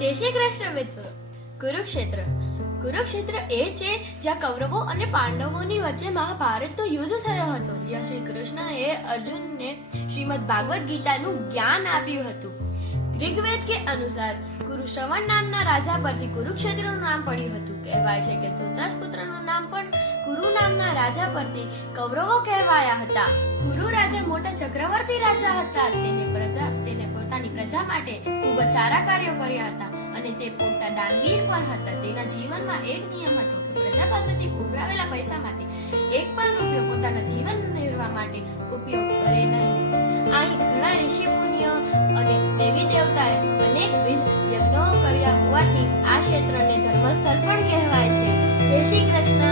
જય શ્રી કૃષ્ણ મિત્રો. કુરુક્ષેત્ર કુરુક્ષેત્ર એ છે જ્યાં કૌરવો અને પાંડવોની વચ્ચે મહાભારતનું યુદ્ધ થયો હતો, જ્યાં શ્રી કૃષ્ણએ અર્જુનને શ્રીમદ ભાગવત ગીતાનું જ્ઞાન આપ્યું હતું. ઋગ્વેદ કે અનુસાર કુરુશ્રવણ નામના રાજા પરથી કુરુક્ષેત્રનું નામ પડ્યું હતું. કહેવાય છે કે ધૃતરાષ્ટ્રપુત્રનું નામ પણ કુરુ નામના રાજા પરથી કૌરવો કહેવાયા હતા. કુરુ રાજા મોટા ચક્રવર્તી રાજા હતા. તેને પોતાની પ્રજા માટે ખૂબ જ સારા કાર્યો કર્યા હતા અને તે મોટા દાનવીર પણ હતા. તેના જીવનમાં એક નિયમ હતો કે પ્રજા પાસેથી ઉઘરાવેલા પૈસામાંથી એક પણ રૂપિયો પોતાના જીવન નિર્વાહ માટે ઉપયોગ કરે નહીં. અહીં ઘણા ઋષિ મુનિઓ અને દેવી દેવતાએ અનેકવિધ યજ્ઞો કર્યા હોવાથી આ ક્ષેત્રને ધર્મસ્થળ પણ કહેવાય છે. જય શ્રી કૃષ્ણ.